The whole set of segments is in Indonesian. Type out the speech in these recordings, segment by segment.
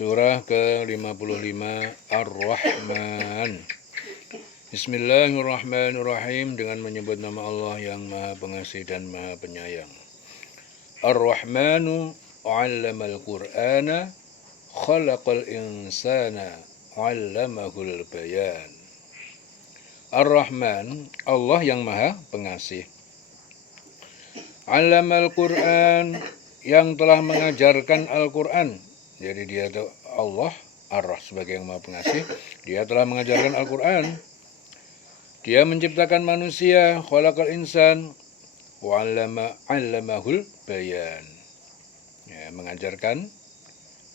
Surah ke-55 Ar-Rahman. Bismillahirrahmanirrahim, dengan menyebut nama Allah yang Maha Pengasih dan Maha Penyayang. Ar-Rahmanu 'allamal Qur'ana khalaqal insana 'allamahul bayan. Ar-Rahman, Allah yang Maha Pengasih. 'Allamal Qur'an, yang telah mengajarkan Al-Qur'an. Jadi dia itu Allah, Ar-Rah sebagai yang Maha Pengasih. Dia telah mengajarkan Al-Qur'an. Dia menciptakan manusia, khalaqal insan wa 'allamahul bayan. Ya, mengajarkan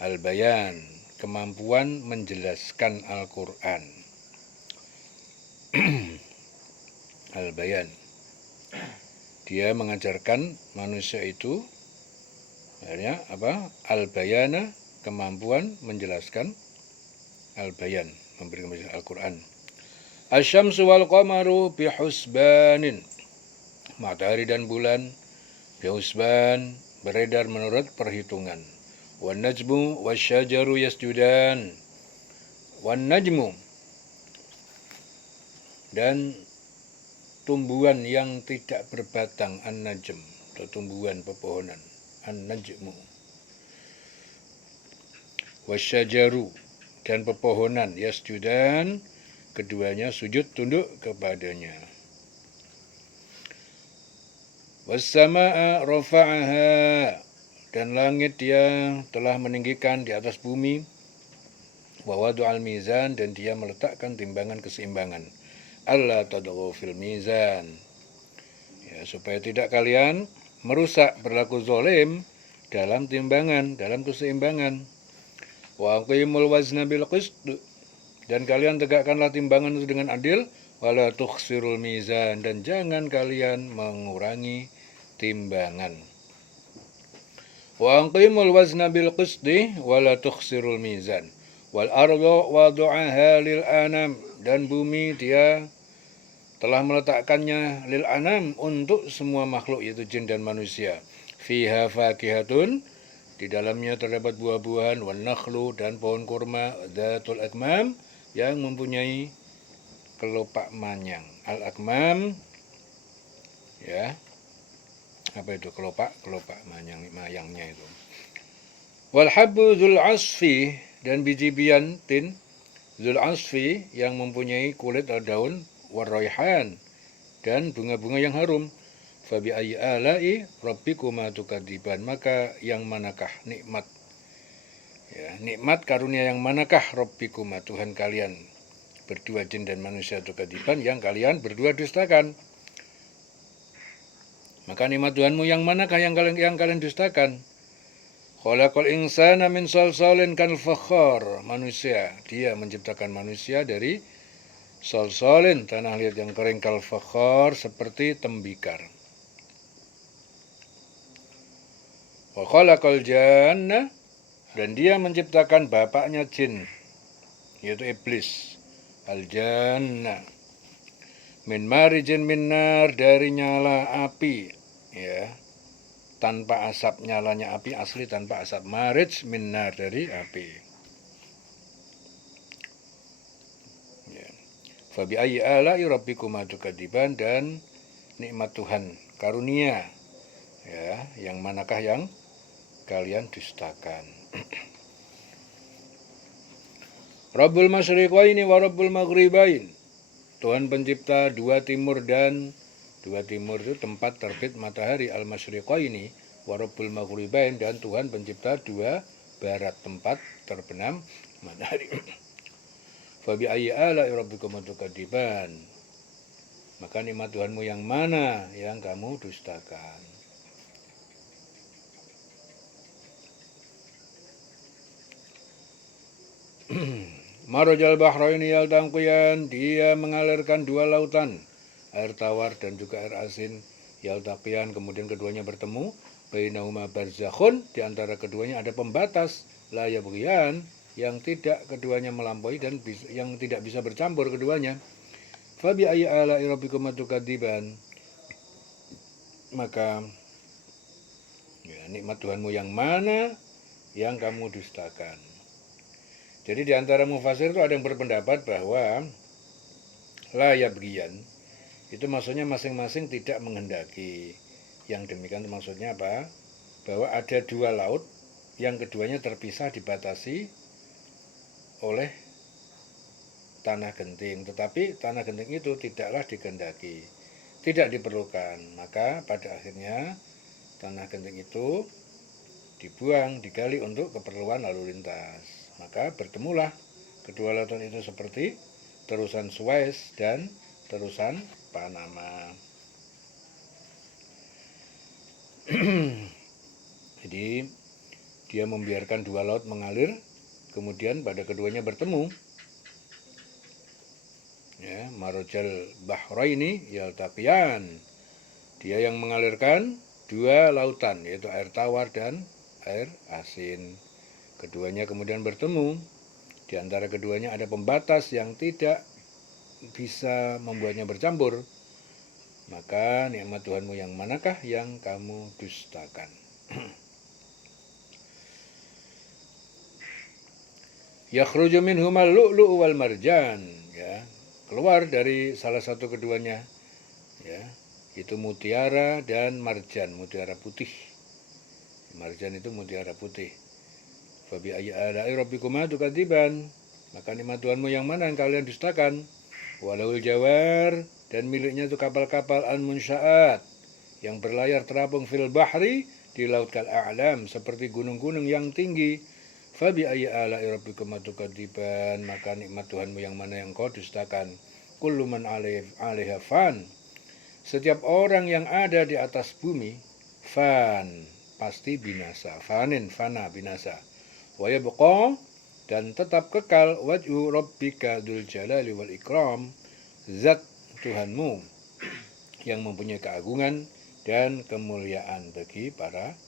al-bayan, kemampuan menjelaskan Al-Qur'an. Al-bayan. Dia mengajarkan manusia itu al-bayana, kemampuan menjelaskan al-bayan, memberi menjelaskan Al-Qur'an. Asy-syamsu wal qamaru bihusbanin, matahari dan bulan bihusban, beredar menurut perhitungan. Wan najmu wasyajaru yasjudan, wan najmu, dan tumbuhan yang tidak berbatang, an-najm, atau tumbuhan pepohonan, an-najmu. Wasyajaru, dan pepohonan, yasjudan, keduanya sujud tunduk kepadanya. Was-samaa'a rafa'aha, dan langit dia telah meninggikan di atas bumi. Wa wada'al mizan, dan dia meletakkan timbangan keseimbangan. Alla tadghaw fil mizan, ya, supaya tidak kalian merusak, berlaku zalim dalam timbangan, dalam keseimbangan. Wa aqimul wazna bil qist, dan kalian tegakkanlah timbangan itu dengan adil. Wala tukhsirul mizan, dan jangan kalian mengurangi timbangan. Wa aqimul wazna bil qisti wala tukhsirul mizan. Wal ardu wadu'aha lil anam, dan bumi dia telah meletakkannya lil anam, untuk semua makhluk, yaitu jin dan manusia. Fiha fakihatun, di dalamnya terdapat buah-buahan, wan nakhlu, dan pohon kurma, dzatul akmam, yang mempunyai kelopak manyang. Al-akmam, ya, apa itu kelopak manyangnya itu. Wal habbu dzul asfi, dan biji biantin dzul asfi, yang mempunyai kulit atau daun, warraihan, dan bunga-bunga yang harum. Fabi ayyi ala'i rabbikuma tukadziban, maka yang manakah nikmat, ya, nikmat karunia yang manakah rabbikuma, Tuhan kalian berdua, jin dan manusia, tukadziban, yang kalian berdua dustakan. Maka nikmat Tuhanmu yang manakah yang kalian dustakan? Khalaqal insana min salsalin kal fakhar, manusia, dia menciptakan manusia dari salsalin, tanah liat yang kering, kal fakhar, seperti tembikar. Wa khalaqal janna, dan dia menciptakan bapaknya jin, yaitu iblis, al-janna, min marijin min nar, dari nyala api, ya, tanpa asap, nyalanya api asli tanpa asap. Marij min nar, dari api. Ya. Fabi ayyi ala'i rabbikuma tukadziban, dan nikmat Tuhan karunia, ya, yang manakah yang kalian dustakan. Rabbul masyriqaini wa rabbul maghribain, Tuhan pencipta dua timur, dan dua timur itu tempat terbit matahari, al-masyriqaini wa rabbul maghribain, dan Tuhan pencipta dua barat, tempat terbenam matahari. Fabi ayyi ala'i rabbikuma tukadziban, maka nikmat Tuhanmu yang mana yang kamu dustakan. Marajal bahraini yaltaqiyan, dia mengalirkan dua lautan, air tawar dan juga air asin, yaltaqiyan, kemudian keduanya bertemu. Bainahuma barzakhun, di antara keduanya ada pembatas, la yabghiyan, yang tidak keduanya melampaui dan yang tidak bisa bercampur keduanya. Fabi ayyi ala'i rabbikuma tukadziban, maka, ya, nikmat Tuhanmu yang mana yang kamu dustakan. Jadi di antara mufasir itu ada yang berpendapat bahwa la yabghiyan itu maksudnya masing-masing tidak menghendaki. Yang demikian maksudnya apa? Bahwa ada dua laut yang keduanya terpisah dibatasi oleh tanah genting, tetapi tanah genting itu tidaklah dikehendaki, tidak diperlukan. Maka pada akhirnya tanah genting itu dibuang, digali untuk keperluan lalu lintas. Maka bertemulah kedua lautan itu seperti terusan Suez dan terusan Panama. Jadi dia membiarkan dua laut mengalir, kemudian pada keduanya bertemu. Ya, marajal bahraini yaltaqiyan. Dia yang mengalirkan dua lautan, yaitu air tawar dan air asin. Keduanya kemudian bertemu. Di antara keduanya ada pembatas yang tidak bisa membuatnya bercampur. Maka nikmat Tuhanmu yang manakah yang kamu dustakan? Yakhruju minhumal lu'lu'u wal marjan, ya. Keluar dari salah satu keduanya, ya, itu mutiara dan marjan, mutiara putih. Marjan itu mutiara putih. Fabi ayyi ala'i rabbikuma tukadziban, maka nikmat Tuhanmu yang mana yang kalian dustakan? Walahul jawar, dan miliknya itu kapal-kapal al-munsya'at yang berlayar terapung fil bahri di laut kal a'lam, seperti gunung-gunung yang tinggi. Fabi ayyi ala'i rabbikuma tukadziban, maka nikmat Tuhanmu yang mana yang kau dustakan? Kullu man 'alaiha fan, setiap orang yang ada di atas bumi fan, pasti binasa. Fanin, fana, binasa. Wa yabqa, dan tetap kekal wajhu rabbika dzul jalali wal ikram, zat Tuhanmu yang mempunyai keagungan dan kemuliaan bagi para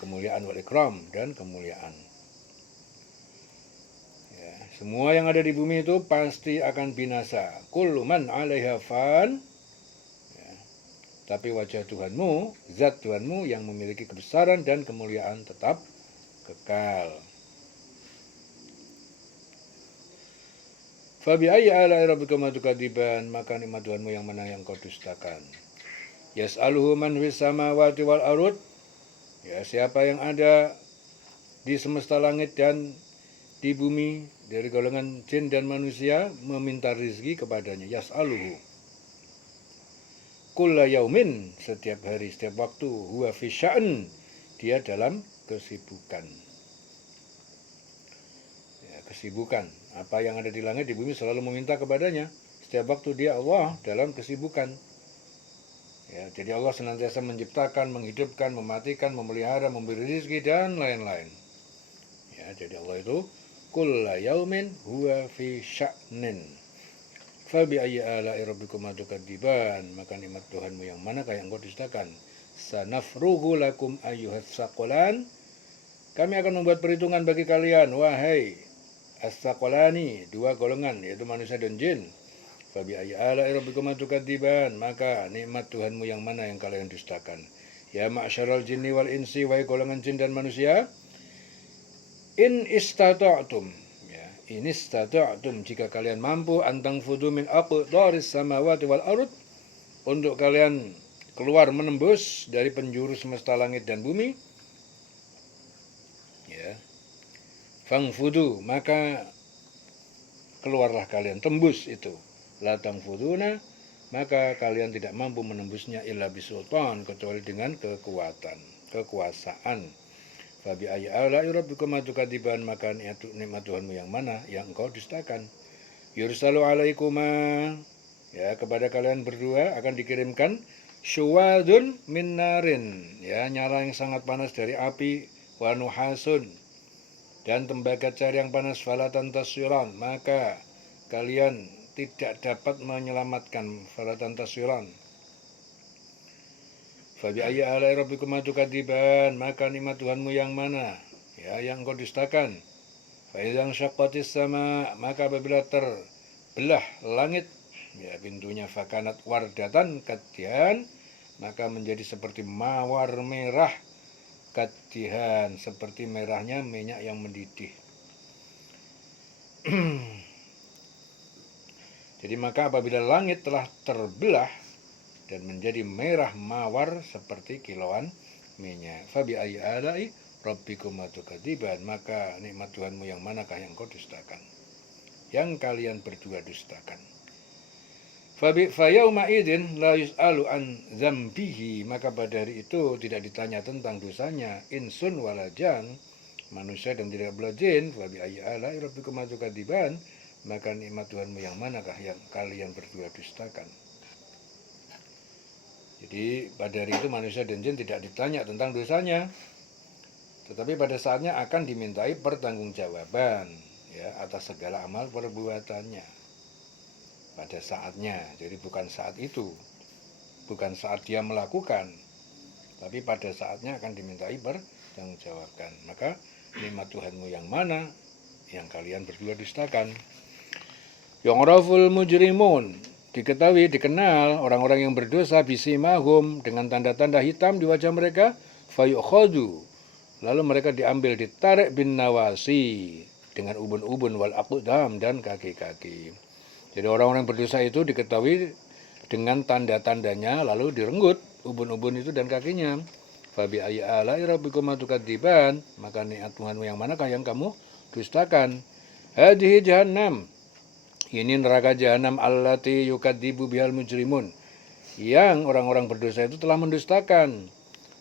kemuliaan wal ikram dan kemuliaan. Ya, semua yang ada di bumi itu pasti akan binasa. Kullu man 'alaiha fan, ya, tapi wajah Tuhanmu, zat Tuhanmu yang memiliki kebesaran dan kemuliaan tetap kekal. Fabi ayyi ala'i rabbikuma tukadziban, maka nikmat Tuhanmu yang mana yang kau dustakan? Yas'aluhu man fis samawati wal ardh, ya, siapa yang ada di semesta langit dan di bumi dari golongan jin dan manusia meminta rizki kepadanya. Yas'aluhu kulla yaumin, setiap hari, setiap waktu. Huwa fi sya'n, dia dalam kesibukan. Ya, kesibukan. Apa yang ada di langit di bumi selalu meminta kepadanya. Setiap waktu dia Allah dalam kesibukan. Ya, jadi Allah senantiasa menciptakan, menghidupkan, mematikan, memelihara, memberi rezeki dan lain-lain. Ya, jadi Allah itu kulla yaumin huwa fi sya'nin. Fa bi ayyi ala'i rabbikuma tukadziban, maka nikmat Tuhanmu yang manakah yang kau dustakan? Sanafrugu lakum ayyuhas saqalan, kami akan membuat perhitungan bagi kalian, wahai as-saqalani, dua golongan, yaitu manusia dan jin. Fabi ayyi ala'i rabbikuma tukadziban, maka nikmat Tuhanmu yang mana yang kalian dustakan? Ya ma'syaral jinni wal insi, wahai golongan jin dan manusia, in istata'tum, ya, in istata'tum, jika kalian mampu, antang fudu min aqtaris samawati wal ardh, untuk kalian keluar menembus dari penjuru semesta langit dan bumi, ya, fangfudu, maka keluarlah kalian, tembus itu. La tangfuduna, maka kalian tidak mampu menembusnya illa bisultan, kecuali dengan kekuasaan. Fabi ayyi ala'i rabbikuma tukadziban, maka nikmat Tuhanmu yang mana yang engkau dustakan? Yursalu alaikuma, ya, kepada kalian berdua akan dikirimkan syuwadun min narin, ya, nyala yang sangat panas dari api, wa nuhasun, dan tembaga cari yang panas, falatan taswiran, maka kalian tidak dapat menyelamatkan, falatan taswiran. Fabi ayyi ala'i rabbikuma tukadziban, maka nikmat Tuhanmu yang mana, ya, yang engkau dustakan? Fa idzan syaqqatis sama, maka apabila terbelah langit, ya, pintunya, fakanat wardatan kadihan, maka menjadi seperti mawar merah, kadihan, seperti merahnya minyak yang mendidih. Jadi maka apabila langit telah terbelah dan menjadi merah mawar seperti kilauan minyak, fabi ayyi ala'i rabbikuma tukadziban, maka nikmat Tuhanmu yang manakah yang kau dustakan, yang kalian berdua dustakan. Fayauma idin la yus'alu an dzambihi, maka pada hari itu tidak ditanya tentang dosanya insun walajan, manusia dan tidak pula jin. Fabi ayyi ala'i rabbikuma tukadziban, maka nikmat Tuhanmu yang manakah yang kalian berdua dustakan. Jadi pada hari itu manusia dan jin tidak ditanya tentang dosanya, tetapi pada saatnya akan dimintai pertanggungjawaban ya atas segala amal perbuatannya pada saatnya. Jadi bukan saat itu, bukan saat dia melakukan, tapi pada saatnya akan dimintai pertanggungjawaban. Maka nikmat Tuhanmu yang mana yang kalian berdua dustakan. Yu'raful mujrimun, diketahui, dikenal orang-orang yang berdosa bisimahum, dengan tanda-tanda hitam di wajah mereka, fayukhadu, lalu mereka diambil, ditarik bin nawasi, dengan ubun-ubun, wal aqdam, dan kaki-kaki. Jadi orang-orang berdosa itu diketahui dengan tanda-tandanya, lalu direnggut ubun-ubun itu dan kakinya. Fabi ayyi ala'i rabbikuma tukadziban, maka nikmat Tuhanmu yang manakah yang kamu dustakan. Hadhihi jahannam, ini neraka jahanam, allati yukadzibu bihal mujrimun, yang orang-orang berdosa itu telah mendustakan.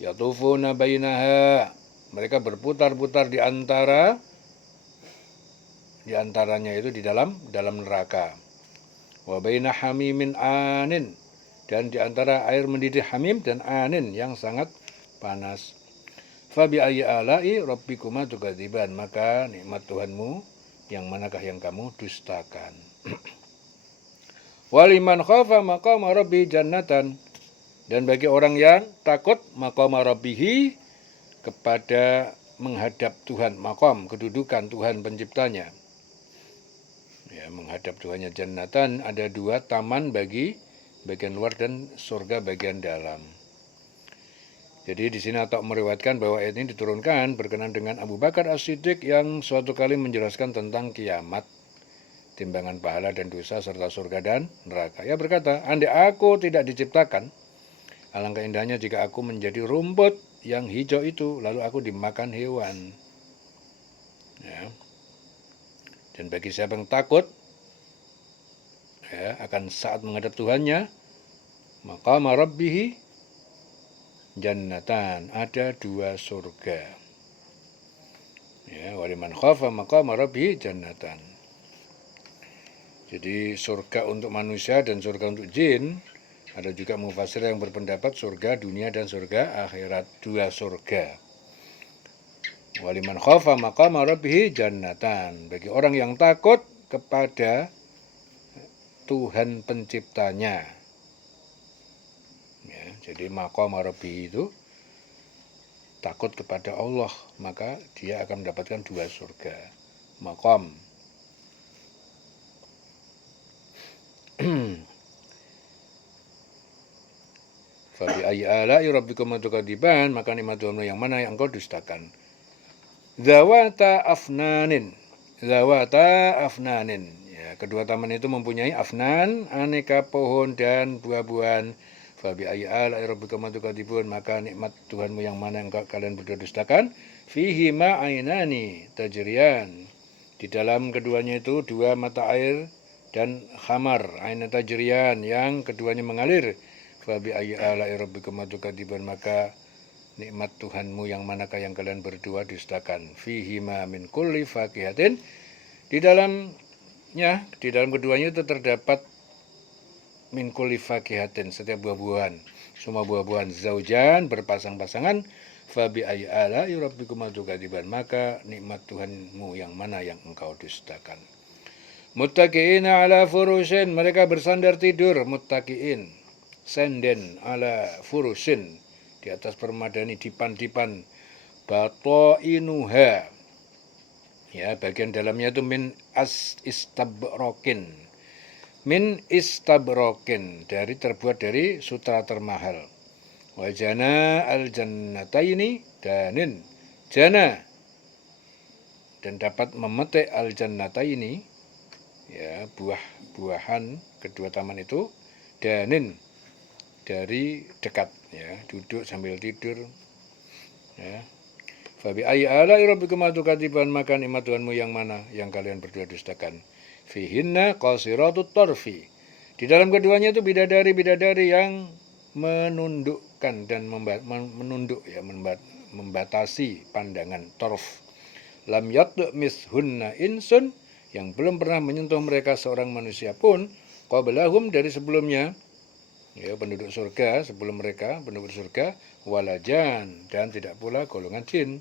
Yatufuna bainaha, mereka berputar-putar di antaranya itu di dalam neraka. Wa baina hamimin anin, dan di antara air mendidih hamim dan anin yang sangat panas. Fabi ayyi ala'i rabbikuma tukadziban, maka nikmat Tuhanmu yang manakah yang kamu dustakan. Waliman khafa maqama rabbi jannatan, dan bagi orang yang takut maqama rabbihi, kepada menghadap Tuhan, maqam kedudukan Tuhan penciptanya. Ya, menghadap Tuhannya jannatan, ada dua taman bagi bagian luar dan surga bagian dalam. Jadi di sini Atta meriwayatkan bahwa ayat ini diturunkan berkenaan dengan Abu Bakar As-Siddiq yang suatu kali menjelaskan tentang kiamat, timbangan pahala dan dosa, serta surga dan neraka. Ia berkata, andai aku tidak diciptakan, alangkah indahnya jika aku menjadi rumput yang hijau itu, lalu aku dimakan hewan. Ya. Dan bagi siapa yang takut ya, akan saat menghadap Tuhannya, maqama rabbihi jannatan, ada dua surga. Ya, waliman khafa maqama rabbihi jannatan. Jadi surga untuk manusia dan surga untuk jin. Ada juga mufassir yang berpendapat surga dunia dan surga akhirat, dua surga. Waliman khafa maqama rabbihi jannatan, bagi orang yang takut kepada Tuhan penciptanya. Ya, jadi maqama rabbihi itu takut kepada Allah, maka dia akan mendapatkan dua surga. Maqam. Fabi ayyi ala'i rabbikuma tukadziban, maka nikmat Tuhanmu yang mana yang engkau dustakan. Zawata afnanin, ya, kedua taman itu mempunyai afnan, aneka pohon dan buah-buahan. Fabi ayyi ala'i rabbikuma tukadzibun, maka nikmat Tuhanmu yang mana yang kalian berdua dustakan. Fihi ma ainani tajriyan, di dalam keduanya itu dua mata air dan khamar, aina tajriyan, yang keduanya mengalir. Fabi ayyi ala'i rabbikuma tukadziban, maka nikmat Tuhanmu yang manakah yang kalian berdua dustakan. Fihi ma min kulli fakihatin, di dalam keduanya itu terdapat min kulli fakihatin, setiap buah-buahan, semua buah-buahan, zaujan, berpasang-pasangan. Fabi ayyi ala'i rabbikuma tukadziban, maka nikmat Tuhanmu yang mana yang engkau dustakan. Muttaqi'ina ala furushin, mereka bersandar tidur, muttaqi'in, senden, ala furusin, di atas permadani, dipan-dipan, batoinuha, ya, bagian dalamnya itu min istabrokin, dari terbuat dari sutra termahal. Wajana al-jannataini danin, jana, dan dapat memetik al-jannataini, ya, buah-buahan kedua taman itu, danin dari dekat, ya, duduk sambil tidur, ya. Fabi ayyi ala'i rabbikum tukadziban, maka nikmat Tuhanmu yang mana yang kalian berdua dustakan. Fihinna qasiratut tarfi. Di dalam keduanya itu bidadari-bidadari yang menundukkan dan membatasi pandangan, torf. Lam yatmishunna insun, yang belum pernah menyentuh mereka seorang manusia pun, qablahum, dari sebelumnya, ya, penduduk surga sebelum mereka, penduduk surga, walajan, dan tidak pula golongan jin.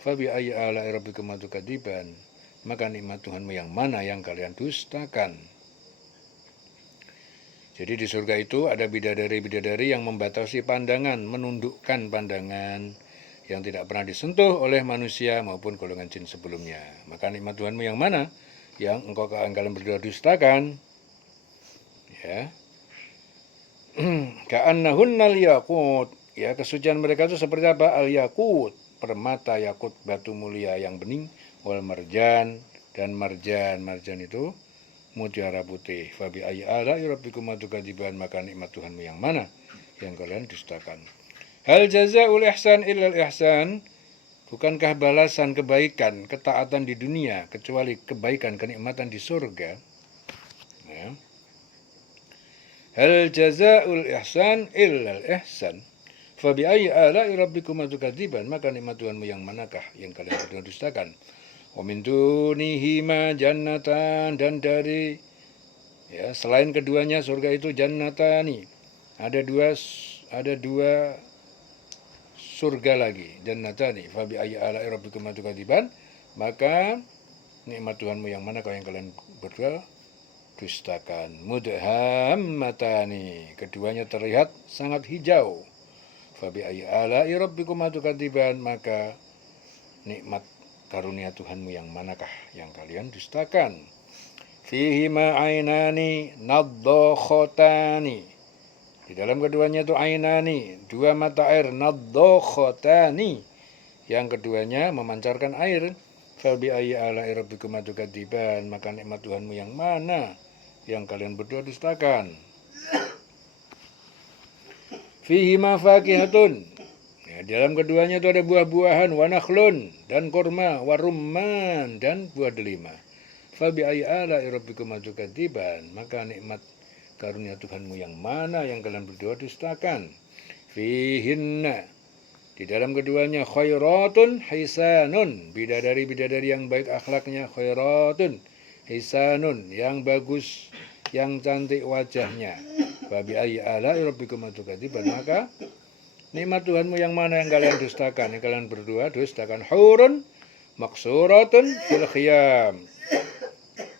Fabi ayyi ala'i rabbikum tukadziban, maka nikmat Tuhanmu yang mana yang kalian dustakan. Jadi di surga itu ada bidadari-bidadari yang membatasi pandangan, menundukkan pandangan, yang tidak pernah disentuh oleh manusia maupun golongan jin sebelumnya. Maka nikmat Tuhanmu yang mana yang kalian berdua dustakan? Ya. Ka'annahunnal yaqut, ya, kesucian mereka itu seperti apa? Al yaqut, permata yakut, batu mulia yang bening, wal marjan, dan marjan itu mutiara putih. Fabi ayyi ala'i rabbikum tukadziban, maka nikmat Tuhanmu yang mana yang kalian dustakan. Hal jazaa'ul ihsan illal ihsan, bukankah balasan kebaikan, ketaatan di dunia kecuali kebaikan, kenikmatan di surga? Ya. Hal jazaa'ul ihsan illal ihsan. Fabi ayyi ala'i rabbikum tukadziban, maka nikmat Tuhanmu yang manakah yang kalian berdua dustakan. Wa min dunihima jannatan, dan dari, ya, selain keduanya surga itu, jannatani, ada dua surga lagi, jannatani. Fabi ayyi ala'i rabbikum tukadziban, maka nikmat Tuhanmu yang manakah yang kalian berdua dustakan. Mudhammatani, keduanya terlihat sangat hijau. Fabi ayyi ala'i rabbikum tukadziban, maka nikmat karunia Tuhanmu yang manakah yang kalian dustakan. Fihima ainani naddokhotani, di dalam keduanya itu ainani, dua mata air, naddokhotani, yang keduanya memancarkan air. Fabi ayyi ala'i rabbikum tukadziban, maka nikmat Tuhanmu yang mana yang kalian berdua dustakan. Fihima fakihatun, ya, di dalam keduanya itu ada buah-buahan, wanakhlun, dan kurma, warumman, dan buah delima. Fabi ayyi ala'i rabbikum tukadziban, maka nikmat karunia Tuhanmu yang mana yang kalian berdua dustakan. Fihinna, di dalam keduanya, khairatun hisanun, bidadari-bidadari yang baik akhlaknya, khairatun hisanun, yang bagus, yang cantik wajahnya. Fabi ayyi ala'i rabbikum tukadziban, maka nikmat Tuhanmu yang mana yang kalian dustakan, yang kalian berdua dustakan. Hurun maksuratun fil khiyam,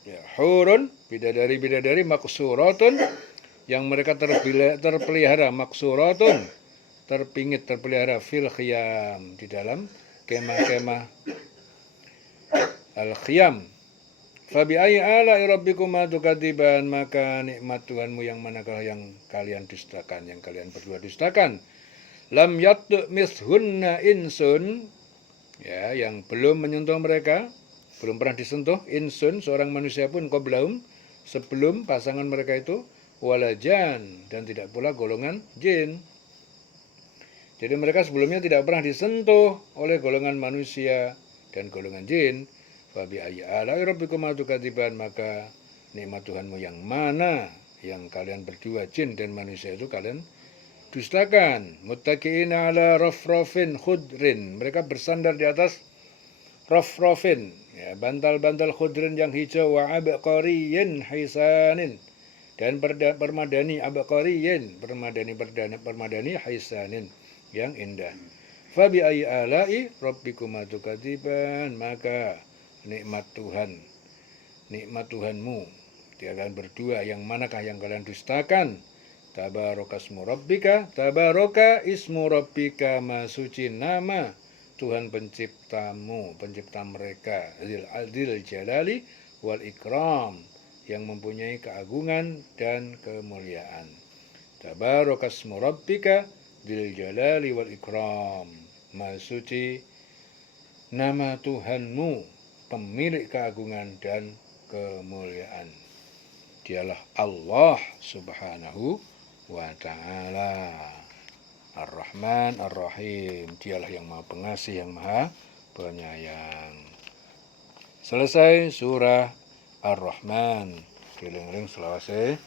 ya, hurun, bidadari-bidadari, maksuratun, yang mereka terpelihara, maksuratun, terpelihara, fil khiyam, di dalam kemah-kemah al khiyam. Fabi ayyi ala'i rabbikum tukadziban, maka nikmat Tuhanmu yang manakah yang kalian dustakan, yang kalian berdua dustakan. Lam yatmishunna insun, ya, yang belum menyentuh mereka, belum pernah disentuh, insun, seorang manusia pun, qablahum, sebelum pasangan mereka itu, walajan, dan tidak pula golongan jin. Jadi mereka sebelumnya tidak pernah disentuh oleh golongan manusia dan golongan jin. Fabi ayyi ala'i rabbikum tukadziban, maka nikmat Tuhanmu yang mana yang kalian berdua, jin dan manusia itu, kalian dustakan. Muttaqi'ina ala rafrafin khudrin, mereka bersandar di atas rafrafin, ya, bantal-bantal khudrin yang hijau, wa abqariyin hisanin, dan permadani abqariyin, permadani hisanin, yang indah. Fabi ayyi ala'i rabbikum tukadziban, maka nikmat Tuhanmu, kalian berdua yang manakah yang kalian dustakan. Tabaraka ismu rabbika, tabaraka ismu rabbika, suci nama Tuhan penciptamu, pencipta mereka, zil jalali wal ikram, yang mempunyai keagungan dan kemuliaan. Tabaraka ismu rabbika zil jalali wal ikram, suci nama Tuhanmu, pemilik keagungan dan kemuliaan. Dialah Allah Subhanahu wa ta'ala. Ar-Rahman, Ar-Rahim. Dialah yang maha pengasih, yang maha penyayang. Selesai surah Ar-Rahman. Kiling-ling selawase.